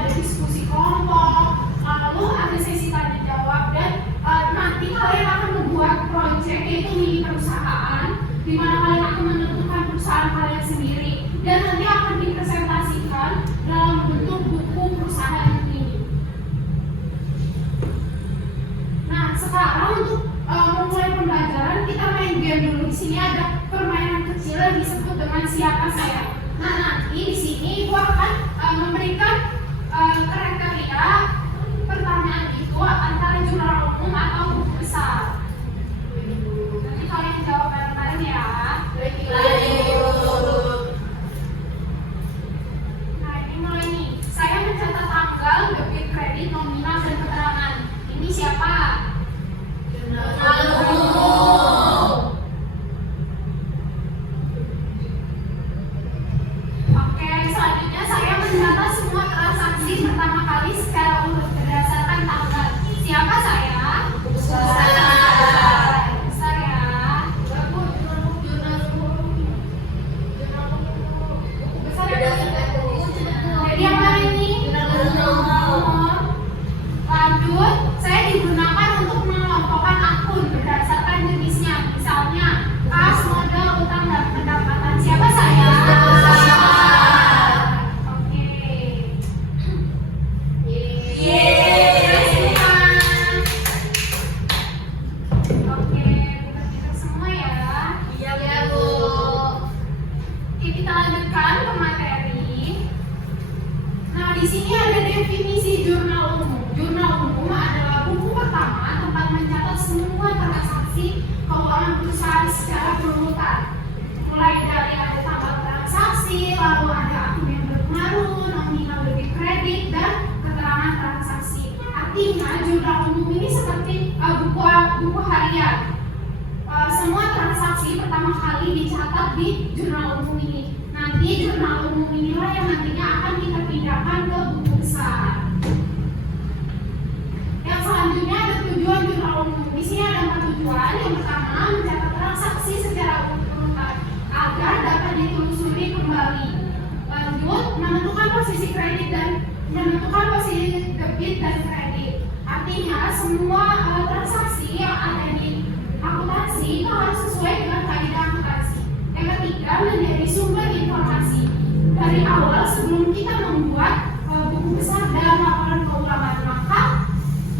ada diskusi kelompok, lalu ada sesi tanya jawab, dan nanti kalian akan membuat proyek yaitu mini perusahaan, di mana kalian akan menentukan perusahaan kalian sendiri, dan nanti akan dipresentasikan dalam bentuk buku perusahaan ini. Nah, sekarang untuk memulai pembelajaran kita main game dulu. Di sini ada permainan kecil yang disebut dengan siapa saya. Nah, nanti di sini Ibu akan memberikan kriteria pertanyaan itu antara jurnal umum atau buku besar. Nanti kalian jawab bareng-bareng ya. Nah, ini mulai nih. Saya mencatat tanggal, debit, kredit, nominal, dan keterangan. Ini siapa? Jurnal umum. Oke, selanjutnya saya mencatat semua transaksi pertama kali secara urut berdasarkan tanggal. Siapa saya? Besar ya. Besar ya. Jadi yang mana ini? Lanjut, saya digunakan untuk mengelompokkan akun berdasarkan jenisnya. Misalnya, kas, modal, utang, dan pendapatan. Siapa saya? Oke. Oke, pintar-pintar semua ya. Iya, Bu. Oke, kita lanjutkan ke materi. Nah, di sini ada definisi jurnal umum. Jurnal umum adalah buku pertama tempat mencatat semua transaksi keuangan perusahaan secara berurutan. Mulai dari ada tanggal transaksi, lalu ada akun yang berpengaruh, nominal, debit, kredit, dan keterangan transaksi. Artinya jurnal umum ini seperti buku harian. Semua transaksi pertama kali dicatat di jurnal umum ini. Nanti jurnal umum inilah yang nantinya akan kita pindahkan ke buku besar. Yang selanjutnya ada tujuan jurnal umum. Di sini ada 4 tujuan. Yang pertama, mencatat transaksi secara urutan agar dapat ditelusuri kembali. Lanjut, menentukan posisi kredit dan menentukan posisi debit dan kredit. Artinya semua transaksi yang ada di akuntansi itu harus sesuai dengan kaidah akuntansi. Yang ketiga, menjadi sumber informasi. Dari awal sebelum kita membuat buku besar dalam laporan keuangan, maka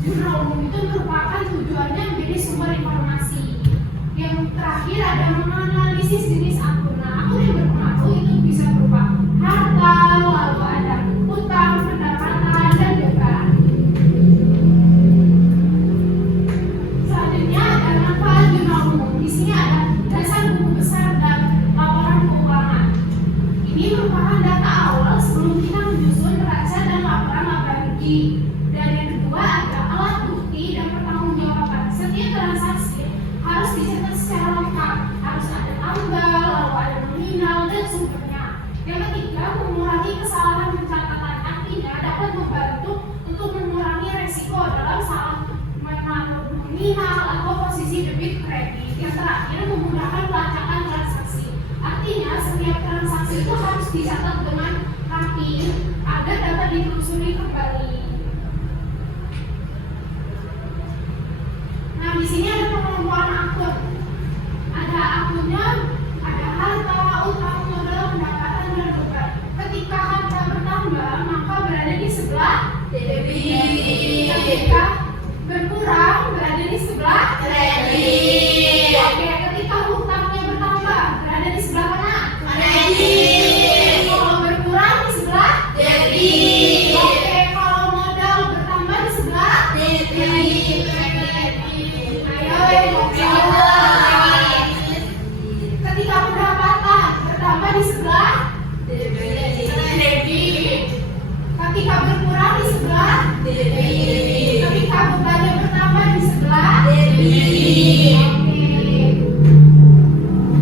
jurnal umum itu merupakan tujuannya menjadi sumber informasi. Yang terakhir ada menganalisis jenis akun. Nah, akun yang berpengaruh itu bisa berupa harta, lalu ada utang, pendapatan, dan dana. Selanjutnya ada manfaat jurnal umum. Di sini ada dasar buku besar dan laporan keuangan. Ini merupakan data awal sebelum kita menyusun neraca dan laporan laba rugi. Dan yang kedua ada alat bukti dan pertanggungjawaban. Setiap transaksi harus dicatat secara lengkap. Harus ada tanggal, lalu ada nominal dan sumbernya. Yang ketiga, mengurangi kesalahan pencatatan. Artinya dapat membantu untuk mengurangi resiko dalam salah mengatur nominal atau posisi debit kredit. Yang terakhir, memudahkan pelacakan transaksi. Artinya setiap transaksi itu harus dicatat dengan rapi agar dapat ditelusuri kembali. Nah, di sini ada pengelompokan akun. Ada akunnya, ada harta, utang, modal, pendapatan, dan beban. Ketika harta bertambah, maka berada di sebelah debit. Ketika berkurang, berada di sebelah kredit. Oke, ketika hutangnya bertambah, berada di sebelah mana? Kredit. Kalau berkurang di sebelah debit. Oke, kalau modal bertambah di sebelah debit. Ayo, ketika pendapatan bertambah di sebelah debit. Ketika berkurang di sebelah debit. Ketika bebannya bertambah di sebelah debit. Oke.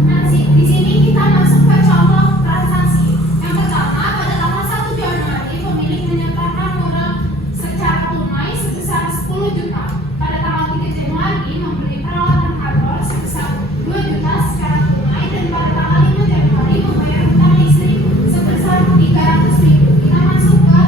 Nah, di sini kita masuk ke contoh transaksi. Yang pertama, pada tanggal 1 Januari pemilik menyetorkan modal secara tunai sebesar 10 juta. Pada tanggal 3 Januari membeli peralatan kantor sebesar 2 juta secara tunai, dan pada tanggal 5 Januari membayar hutang listrik sebesar 300.000. Kita masuk ke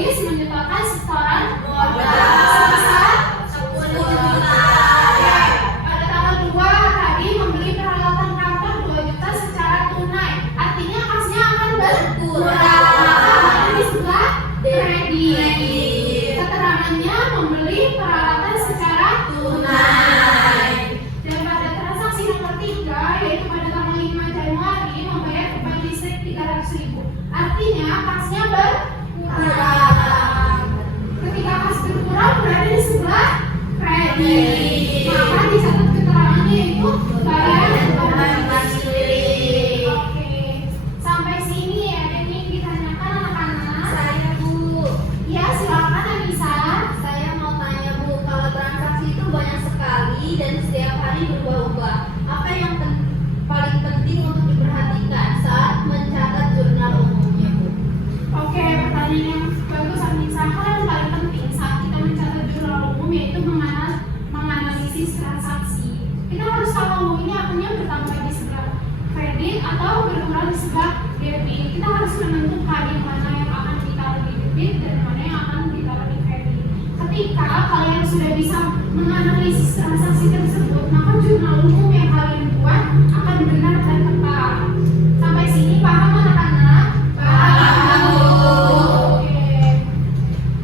tulis menyetorkan setoran modal sebesar 10 juta. Pada tanggal 2 tadi membeli peralatan kantor 2 juta secara tunai. Artinya kasnya akan berkurang. Maka di sebelah kredit. Keterangannya membeli peralatan secara tunai. Dan pada transaksi nomor 3 yaitu pada tanggal 5 Januari membayar beban listrik 300.000. Artinya kasnya berkurang. Ketika kas berkurang berada di sebelah kredit. Maka dicatat keterangannya itu bayar beban listrik. Oke, sampai sini ada yang ditanyakan anak-anak? Saya Bu. Ya, silakan Anissa. Saya mau tanya Bu, kalau transaksi itu banyak sekali dan setiap hari berubah-ubah, apa yang paling penting untuk diperhatikan saat mencatat jurnal umumnya Bu? Oke, pertanyaan yang bagus Anissa. Hal yang paling penting saat kita mencatat jurnal umum yaitu menganalisis transaksi. Kita harus tahu ini akunnya bertambah di sebelah kredit atau berkurang di sebelah debit. Kita harus menentukan yang mana yang akan ditaruh di debit dan mana yang akan ditaruh di kredit. Ketika kalian sudah bisa menganalisis transaksi tersebut, maka jurnal umum yang kalian buat akan benar dan tepat. Sampai sini paham anak-anak? Paham. Oke.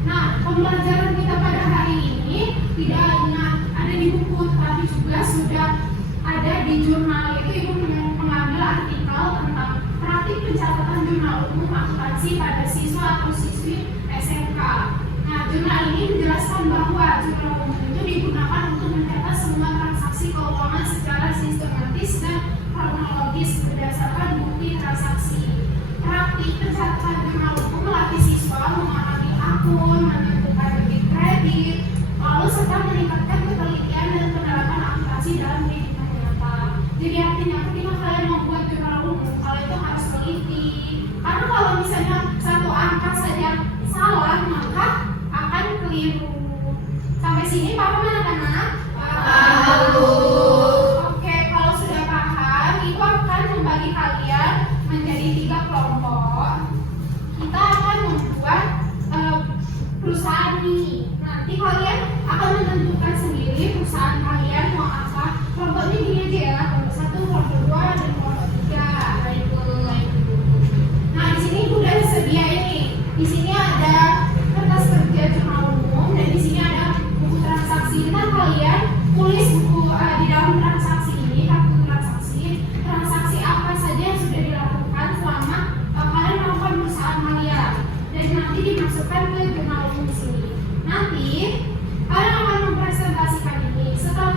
Nah, pembelajaran kita pada hari ini tidak hanya ada di buku, tapi juga sudah ada di jurnal. Itu ibu mengambil artikel tentang praktik pencatatan jurnal umum akuntansi pada siswa atau siswi SMK. Nah, jurnal ini menjelaskan bahwa jurnal umum itu digunakan untuk mencatat semua transaksi keuangan secara sistematis dan kronologis berdasarkan bukti transaksi. Praktik pencatatan jurnal umum melatih siswa memahami akun, menentukan debit kredit, lalu serta meningkatkan ketelitian dan penerapan akuntansi dalam kehidupan nyata. Jadi artinya ketika kalian membuat jurnal umum, kalian itu harus teliti. Karena kalau misalnya satu angka saja salah, maka akan keliru. Sampai sini paham anak-anak? Paham. Oke, kalau sudah paham, ibu akan membagi kalian menjadi 3 kelompok. Kita akan membuat perusahaan ini. Nanti kalian akan menentukan sendiri perusahaan kalian mau apa. Kelompoknya gini aja ya, kelompok 1, kelompok 2, dan kelompok 3. Nah, di sini ibu udah sedia ini. Di sini ada kertas kerja jurnal umum dan di sini ada buku transaksi. Nah, kalian tulis buku di dalam transaksi ini, kartu transaksi apa saja yang sudah dilakukan selama kalian melakukan perusahaan kalian, dan nanti dimasukkan ke jurnal umum sini. Nanti kalian akan mempresentasikan ini. Setelah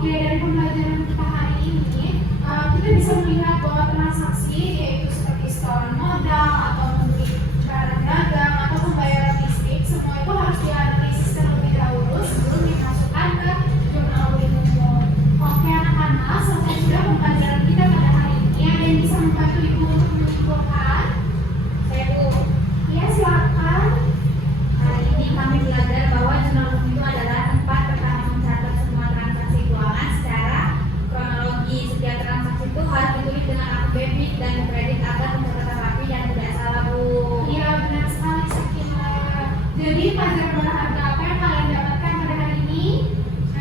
Oke, dari pembelajaran kita hari ini, kita bisa melihat bahwa transaksi yaitu seperti setoran modal atau membeli barang dagang atau pembayaran listrik, semua itu harus dianalisis terlebih dahulu sebelum dimasukkan ke jurnal umum. Oke anak-anak, selesai sudah pembelajaran kita pada hari ini. Ada yang bisa membantu ibu untuk menyimpulkan? Saya Bu, Ya, silakan. hari ini kami belajar bahwa jurnal umum itu adalah tempat pertama mencatat semua transaksi keuangan secara kronologi. Setiap transaksi itu harus ditulis dengan akun debit dan kredit agar pencatatan rapi dan tidak salah Bu. Iya, benar sekali Sakina. Jadi pelajaran berharga apa yang kalian dapatkan pada hari ini?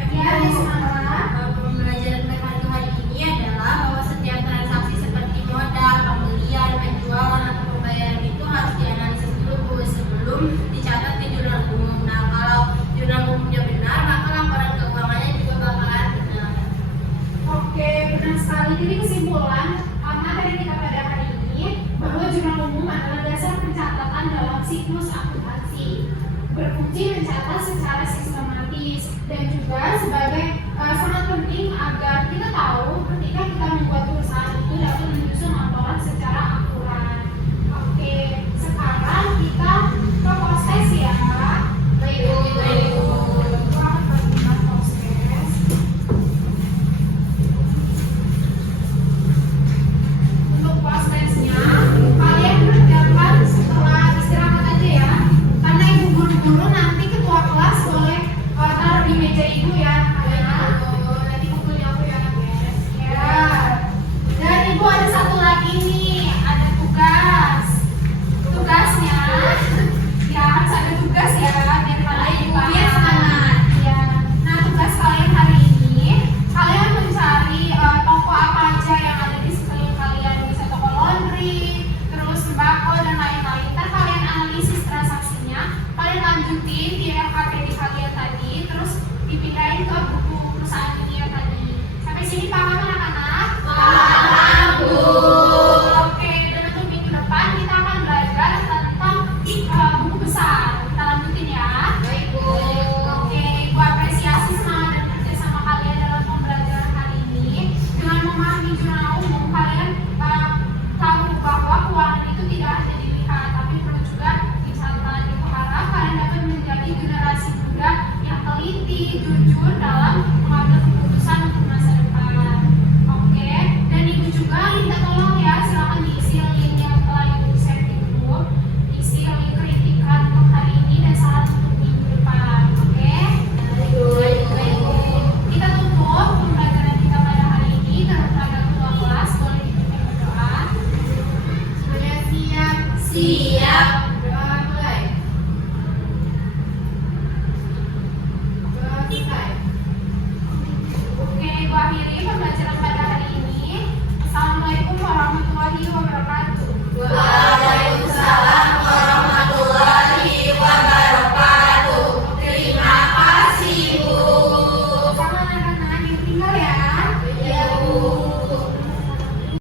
Ya, ada semangat. Pembelajaran berharga hari ini adalah bahwa setiap transaksi seperti modal, pembelian, penjualan atau pembayaran itu harus dianalisis dulu Bu sebelum dicatat di jurnal umum. Nah, kalau jurnal umumnya benar, maka laporan keuangannya juga bakalan benar. Oke, benar sekali. Jadi kesimpulan materi kita pada hari ini bahwa jurnal umum adalah dasar pencatatan dalam siklus akuntansi, berfungsi mencatat secara sistematis dan juga sebagai